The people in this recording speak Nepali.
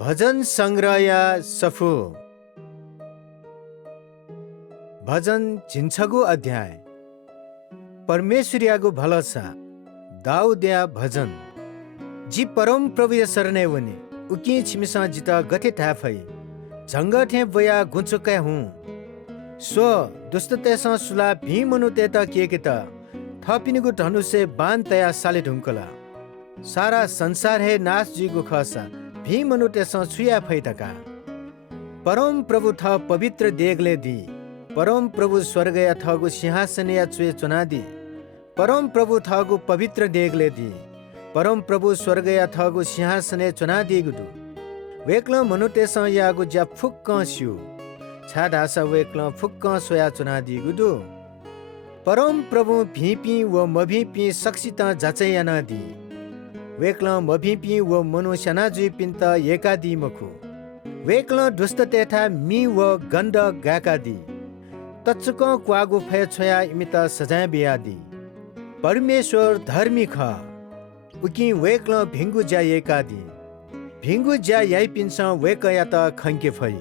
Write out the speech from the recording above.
भजन सङ्ग्रहया सफु भजन झिन्छगु अध्याय परमेश्वरियागु भलसा दाऊदया भजन जी परम प्रभु या सरने वने उकी छिमिसा जिता गथे थाफै झंगठे बया गुंचुकै हुँ स्व दुष्टतेसा सुला भीमनु तेता केकेता थपिनुगु धनुषे बान तया साले ढुङ्कला सारा संसार हे नाश जीगु खसा भीमनु तेसा छुया फैतका परम प्रभु थ पवित्र देगले दी परम प्रभु स्वर्गया थगु सिंहासनया चुए चुनादी परम प्रभु थगु पवित्र देगले दी परम प्रभु स्वर्गया थगु सिंहासने चुनादी गुदु वेक्ल मनुतेसा यागु ज्या फुक्क स्यु छाडासा वेक्ल फुक्क सोया चुनादी गुदु परम प्रभु भिपी व मभिपी सक्षिता जाचैयाना दी वेक्ल मभिपी व मनुष्यना जुइ पिन्त एकादी मखु वेक्ल दुष्ट तेथा मी व गण्ड गाकादी तत्सुक क्वागु फय छोया इमित सजाय बियादी परमेश्वर धर्मी ख उकी वेक्ल भिंगु ज्या एकादी भिंगु ज्या याइ पिन्स वेकया त खङ्के फै